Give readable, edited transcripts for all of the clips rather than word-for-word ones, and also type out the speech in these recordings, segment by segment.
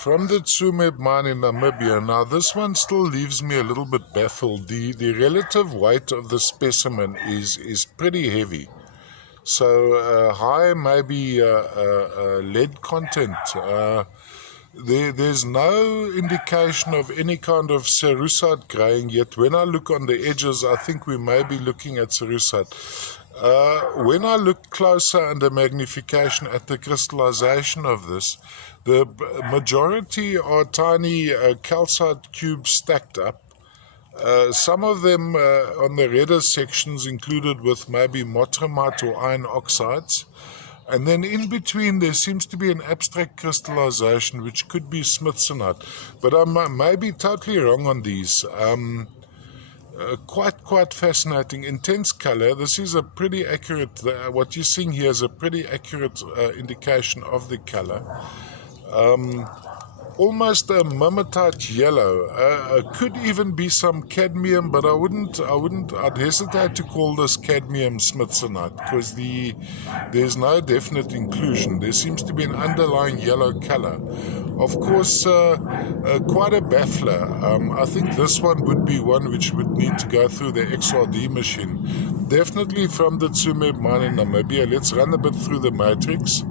From the Tsumeb mine in Namibia. Now this one still leaves me a little bit baffled. The relative weight of the specimen is pretty heavy. So high maybe lead content. There's no indication of any kind of cerusite graying yet. When I look on the edges, I think we may be looking at cerusite. When I look closer under magnification at the crystallization of this, the majority are tiny calcite cubes stacked up. Some of them on the redder sections included with maybe montramite or iron oxides. And then in between there seems to be an abstract crystallization which could be smithsonite. But I may be totally wrong on these. Quite fascinating. Intense color. This is a pretty accurate, what you're seeing here is a pretty accurate indication of the color. Almost a mimetite yellow. Could even be some cadmium, but I'd hesitate to call this cadmium smithsonite because there's no definite inclusion. There seems to be an underlying yellow color. Of course, quite a baffler. I think this one would be one which would need to go through the XRD machine. Definitely from the Tsumeb mine in Namibia. Let's run a bit through the matrix.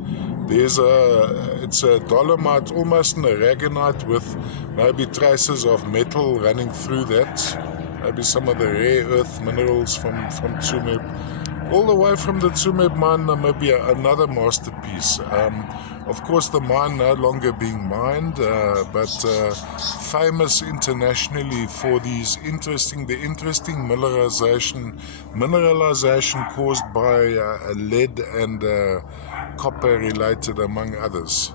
It's a dolomite, almost an aragonite with maybe traces of metal running through that. Maybe some of the rare earth minerals from Tsumeb. All the way from the Tsumeb mine, Namibia, another masterpiece. Of course, the mine no longer being mined, but famous internationally for the interesting mineralization caused by lead and copper related, among others.